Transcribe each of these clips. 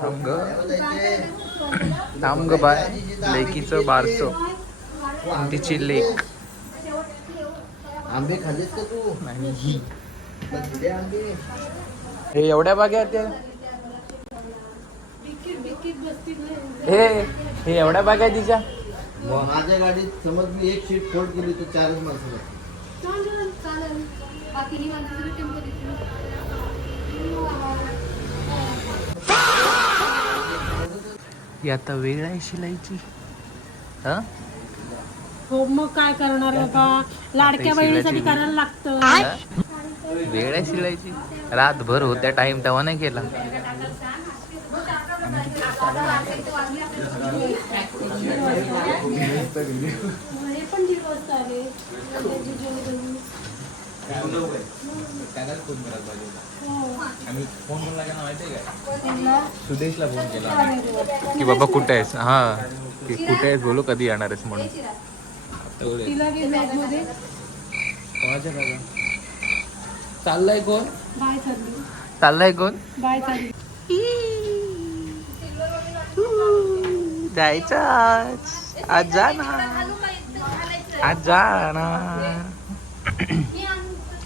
थांब थांब ग बाय लेकीचं बारसं तिची लेक. आंबे खाल्लेस का तू? नाही. ते आंबे हे एवढ्या बाग्या आहेत हे एवढ्या बाग्या आहे तिच्या. माझ्या गाडीत समज मी एक शीट फोल्ड केली तर 4च माणसं लागतात. ही आता वेळ आहे शिलाईची. हा हो मग काय करणार बाबा, लाडक्या बहिणीसाठी करायला लागतं. वेळ आहे शिलाईची. रातभर होत्या टाइम तेव्हा नाही केला. सुदेशला फोन केला की बाबा कुठे आहेस. हा की कुठे आहेस बोलू कधी येणार आहेस म्हणून. कोणाच्या काय चाललंय कोण चाललंय कोण जायचं आज जाणार आज जाणार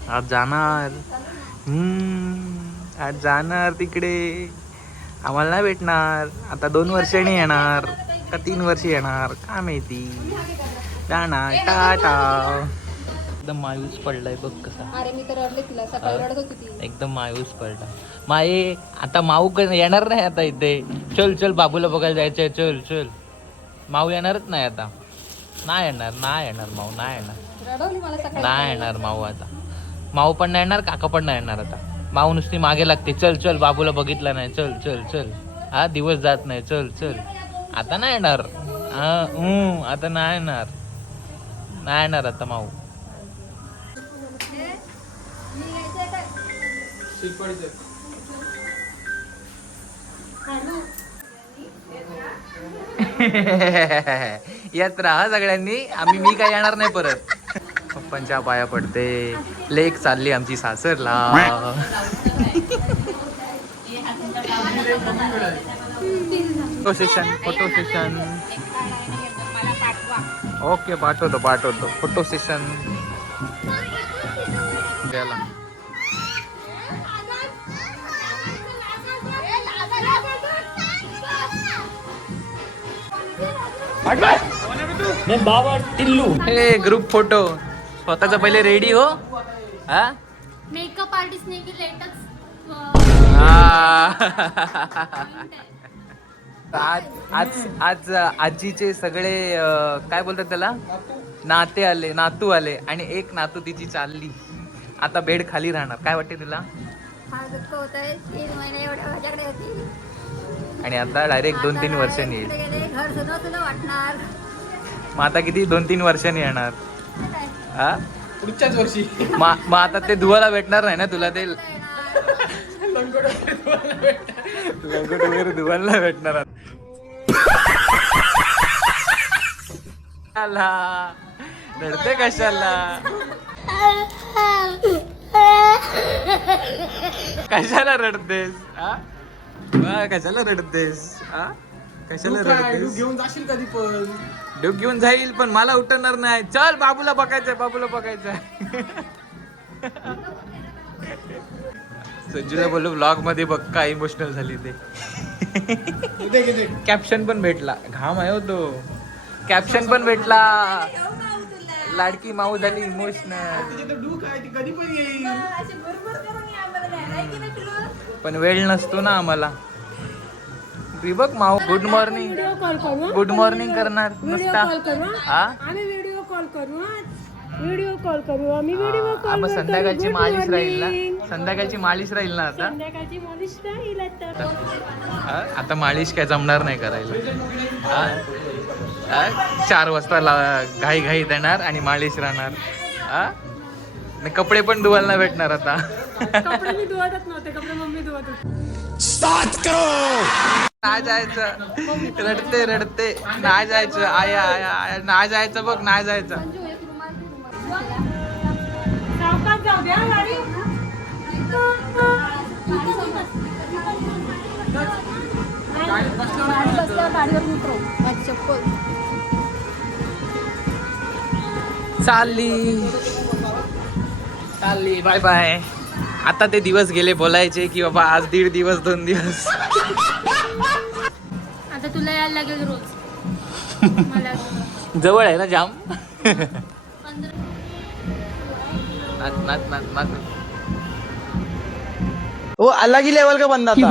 आज जाणार आज जाणार तिकडे. आम्हाला नाही भेटणार आता. 2 वर्षांनी येणार का 3 वर्ष येणार का माहिती. जाणार टाटा. एकदम मायूस पडलाय बघ कसा. अरे मी तर रडले तिला सकाळी रडत होती ती. एकदम मायूस पडला. माये आता माऊ येणार नाही आता इथे. चल चल बाबूला बघायला जायचंय. चल चल. माऊ येणारच नाही आता. नाही येणार माऊ नाही येणार. रडवली मला सकाळी. नाही येणार माऊ आता. माऊ पण नाही येणार काका पण नाही येणार आता. माऊ नुसती मागे लागते. चल चल बाबूला बघितलं नाही. चल चल चल. हा दिवस जात नाही. चल चल. आता नाही येणार. आता नाही येणार. नाही येणार आता माऊ. यात राहा सगळ्यांनी. मी काय येणार नाही परत. पप्पांच्या पाया पडते. लेक चालली आमची सासरला. Photo session. ओके पाठवतो फोटो सेशन. हे ग्रुप फोटो. स्वतःचा पहिले रेडी हो. हा मेकअप आर्टिस्ट ने की लेटेस्ट आज आज आज आजीचे सगळे काय बोलतात त्याला नातू आले आणि एक नातू तिची चालली. आता बेड खाली राहणार. काय वाटते तुला. दुःख होत आहे. 3 महिने एवढ्या माझ्याकडे होती आणि आता डायरेक्ट 2-3 वर्षांनी येईल. घर सुद्धा वाटणार. मग आता किती 2-3 वर्षांनी येणार. हा पुढच्याच वर्षी. मग आता ते धुवायला भेटणार नाही ना तुला. ते लंगोट वगैरे धुवायला भेटणार. रडते कशाला. कशाला रडतेस. कशाला रडतेस. कशाला रडतेस. घेऊन जाशील कधी पण. डूब घेऊन जाईल पण मला उठवणार नाही. चल बाबूला बघायचंय. संजूला बोललो ब्लॉग मध्ये बघ काय इमोशनल झाली ते. कॅप्शन पण भेटला. घाम आहे होतो. कॅप्शन पण भेटला. लाडकी माऊ झाली इमोशनल. कधी पण येईल. पण वेळ नसतो ना आम्हाला. बघ माऊ गुड मॉर्निंग. गुड मॉर्निंग करणार नुसता. आम्ही व्हिडिओ कॉल करू. आम्ही व्हिडिओ कॉल. मग संध्याकाळची मालिश राहील ना. संध्याकाळची मालिश राहील ना आता. संध्याकाळची मालिश राहील आता मालिश काय जमणार नाही करायला. 4 वाजता घाई देणार आणि मालिश राहणार. कपडे पण धुवायला नाही भेटणार आता. कपडे मी धुवतच नव्हते. कपडे मम्मी धुवत होती. नाही जायचं. रडते नाही जायचं. आया नाही जायचं बघ. नाही जायचं. जाऊ द्या गाडी. गाडीवर उतरव. माझी चप्पल. चालली बाय बाय. आता ते दिवस गेले बोलायचे की बाबा आज 1.5 दिवस 2 दिवस. आता तुला यायला लागेल रोज. मला जवळ आहे ना जाम. नाच नाच नाच नाच. वो अलग ही लेवल का बंदा था.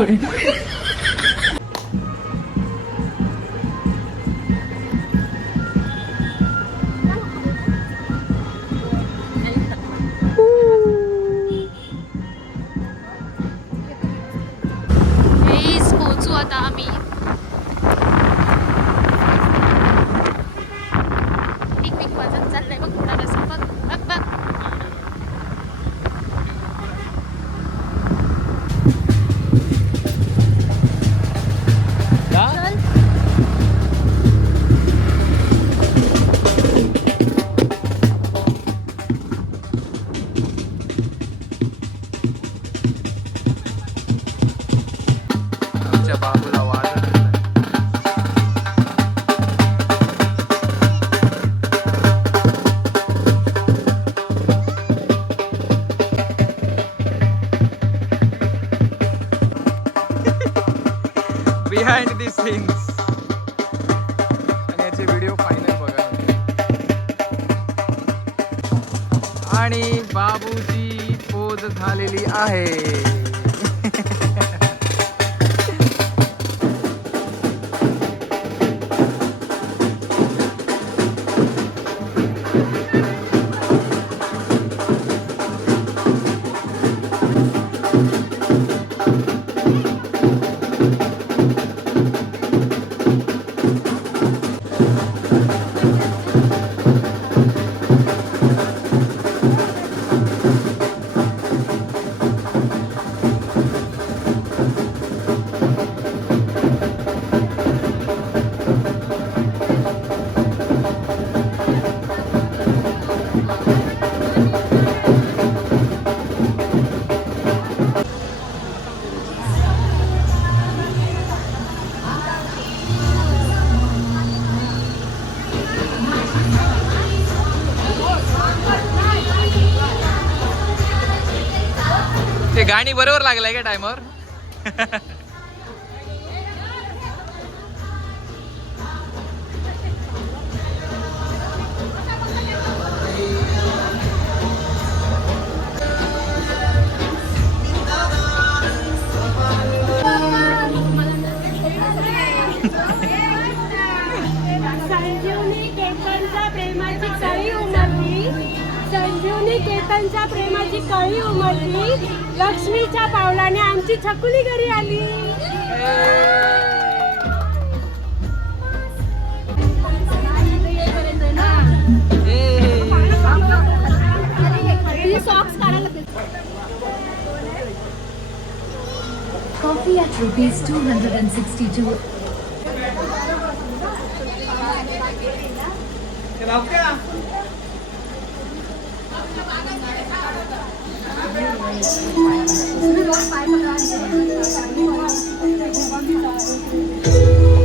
पोहोचू आता आम्ही. पिकनिक वाजत चाललंय बघ थोडा कसं बघ बघ बघ. आमच्या बाबूला वाजत बिहाइंड दी सीन्स. आणि याचे व्हिडिओ फायनल बघा. आणि बाबूची पोज झालेली आहे. ते गाणी बरोबर लागलाय का टायमर. संजीवनी केतनच्या प्रेमाची कळी उमलली. संजीवनी केतनच्या प्रेमाची कळी उमलली. लक्ष्मीच्या पावलाने आमची छकुली घरी आली. Coffee at rupees 262.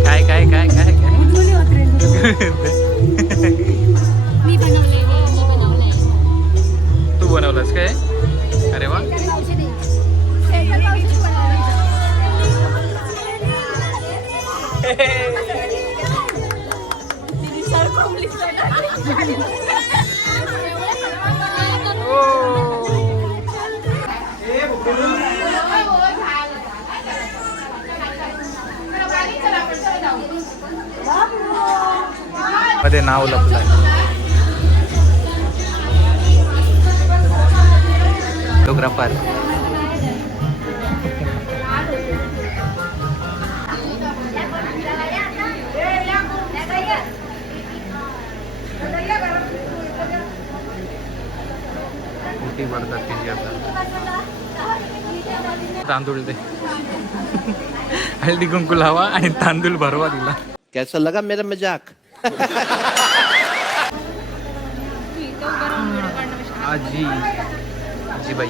काय काय काय काय काय. मी बनवले. तू बनवलंस काय. अरे वा. मध्ये नाव लपलंय. फोटोग्राफर. मोठी भरतात तिची आता. तांदूळ दे. हळदी कुंकू लावा आणि तांदूळ भरवा दिला. कैसा लगा मेरा मजाक. आजी आजीबाई.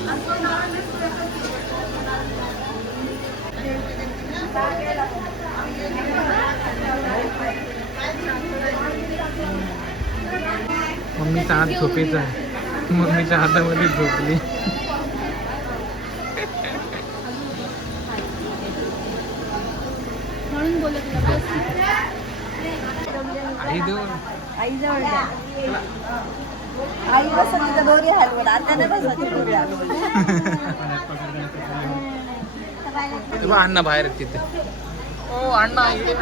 मम्मीचा हात झोपेचा आहे. मम्मीच्या हातामध्ये झोपली. म्हणून बोलत आई देऊ आई जवळ द्या. आई बसत तिथं दोरी हलवत, आता नाही बसत ती दोरी हलवत. तेव्हा अण्णा बाहेर आहेत तिथे. ओ अण्णा इकडे.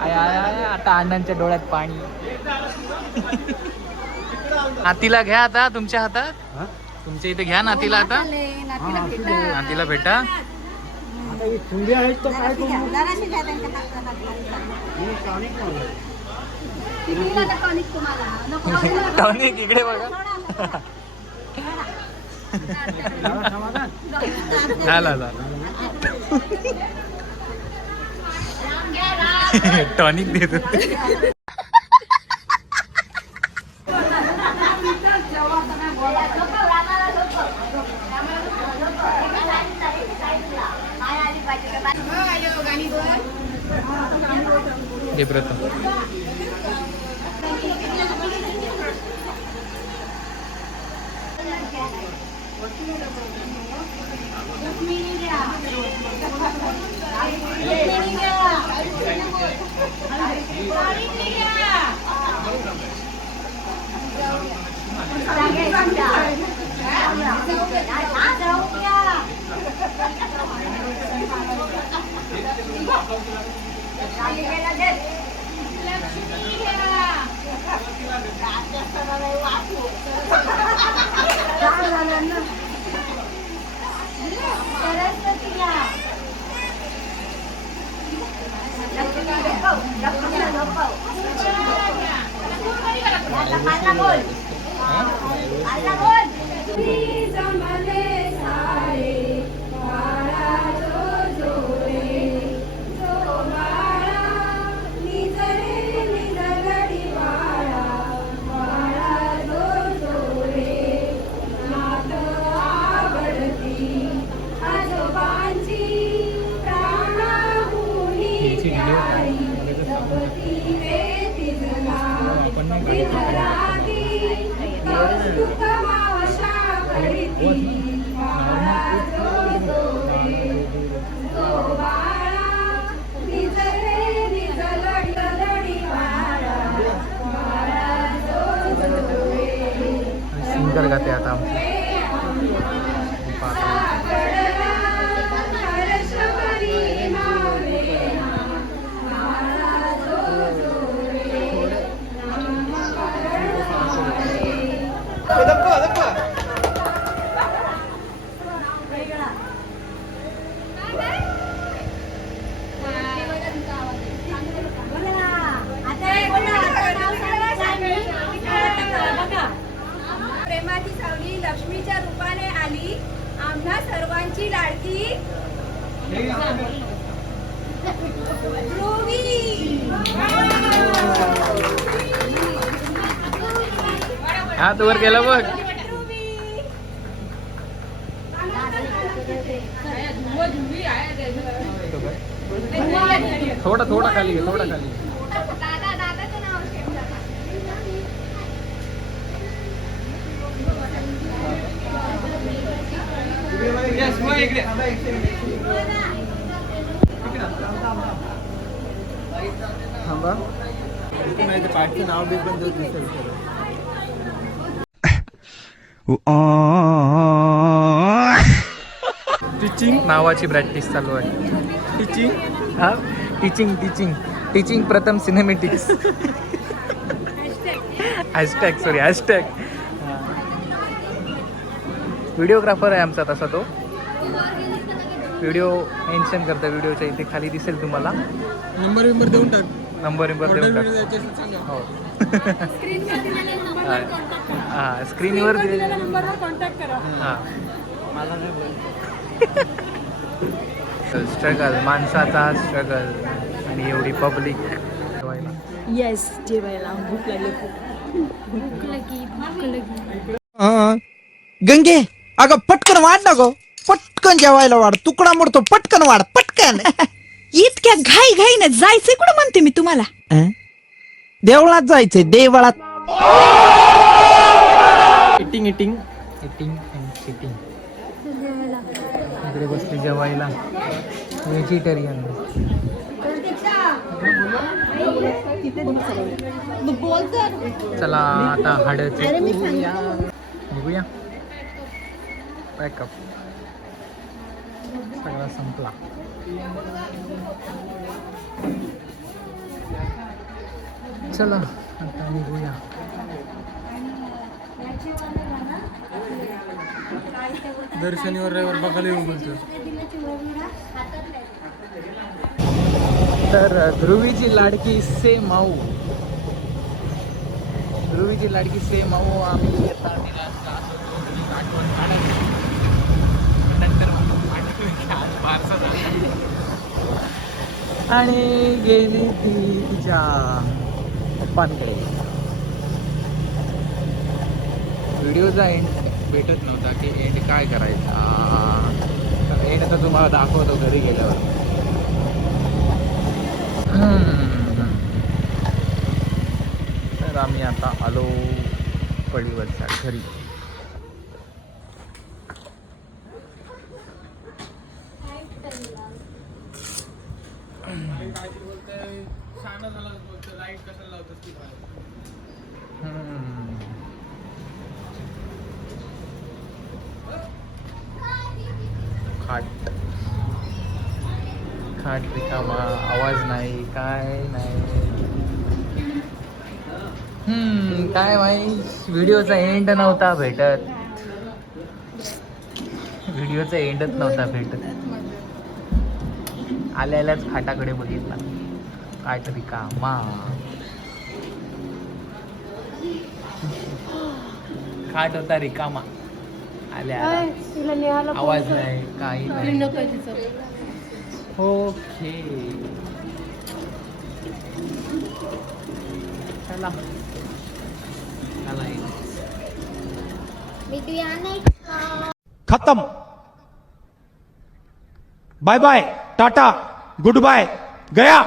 आय आय आय आता अण्णांच्या डोळ्यात पाणी. हातीला घ्या आता तुमच्या हातात. तुमच्या इथे घ्या नातीला आता. नातीला भेटा. टॉनिक इकडे बघा. झाला टॉनिक देत होते. प्रथम सिंगर गाते आता आमचे. प्रेमाची सावली लक्ष्मीच्या रूपाने आली, आम्हा सर्वांची लाडकी हात वर केला बघ. थोडा थोडा खाली घे, थोडा खाली घे. थांबा पाठचं नाव बी पण देऊ दिसेल. टीचिंग नावाची प्रॅक्टिस चालू आहे. टीचिंग हा teaching teaching teaching Pratham cinematics. Hashtag sorry hashtag. Videographer आहे आमचा तसा तो. व्हिडिओ मेन्शन करता व्हिडिओच्या इथे खाली दिसेल तुम्हाला. नंबर देऊन टाक. नंबर देऊन टाक. हो हां स्क्रीनवर दिलेल्या नंबरवर कॉन्टॅक्ट करा. हां मला नाही बोल. स्ट्रगल माणसाचा स्ट्रगल आणि एवढी पब्लिक. येस जेवायला भूक लागली खूप. गंगे अगं पटकन वाढ ना गो, पटकन जेवायला वाढ. तुकडा मोडतो पटकन वाढ पटकन. इतक्या घाई घाईने जायचंय कुठं म्हणते मी तुम्हाला. देवळात जायचंय देवळात. Eating eating eating and sitting. इकडे बसली जेवायला व्हेजिटेरियन. चला आता हाडचे निघूया. पॅकअप सगळा संपला. चला आता निघूया. दर शनिवार रविवार बघायला येऊन बोलतो. तर ध्रुवीची लाडकी से माऊ, ध्रुवीची लाडकी से माऊ आम्ही आता तिला आठवण काढायची. नंतर फारसा झाला आणि गेली ती तिच्या पप्पांकडे. व्हिडिओचा एंड भेटत नव्हता की एंड काय करायचा. एंड तर तुम्हाला दाखवतो घरी गेल्यावर. तर आम्ही आता आलो पडीवरच्या घरी. खाट रिकामा, आवाज नाही काय नाही. काय माहिती व्हिडिओचा एंड नव्हता भेटत. व्हिडिओचा एंडच नव्हता भेटत. आल्यालाच खाटाकडे बघितला. खाट रिकामा, खाट होता रिकामा. आल्या आवाज नाही काही नाही. ओके चला खत्म. Bye bye ta-ta good bye गया.